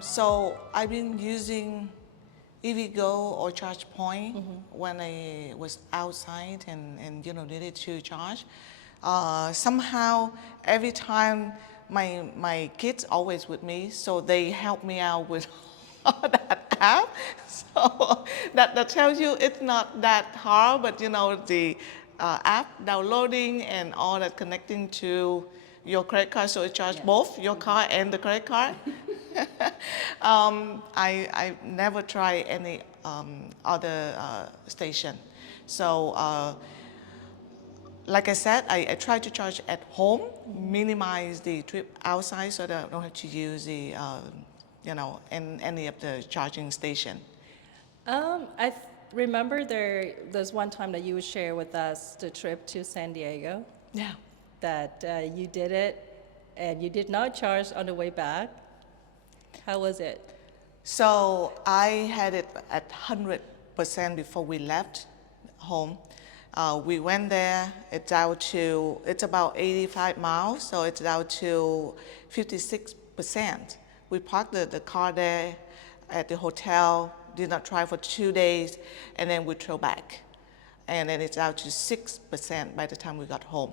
So I've been using E-VIN or charge point when I was outside and needed to charge. Somehow every time my kids always with me, so they help me out with all that app. So that tells you it's not that hard, but the app downloading and all that connecting to your credit card, so it charges both your car and the credit card. I never try any other station. So like I said, I try to charge at home, minimize the trip outside so that I don't have to use the, any of the charging station. Remember there's one time that you would share with us the trip to San Diego, Yeah. that you did it and you did not charge on the way back. How was it? So I had it at 100% before we left home. We went there, it's about 85 miles, so it's down to 56%. We parked the car there at the hotel, did not drive for 2 days, and then we drove back. And then it's down to 6% by the time we got home.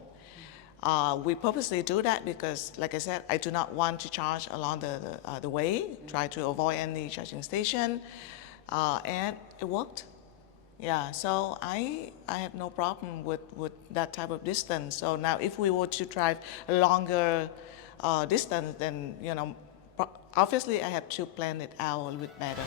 We purposely do that because, like I said, I do not want to charge along the way, try to avoid any charging station, and it worked. Yeah, so I have no problem with that type of distance. So now if we were to drive a longer distance, then, obviously I have to plan it out a little bit better.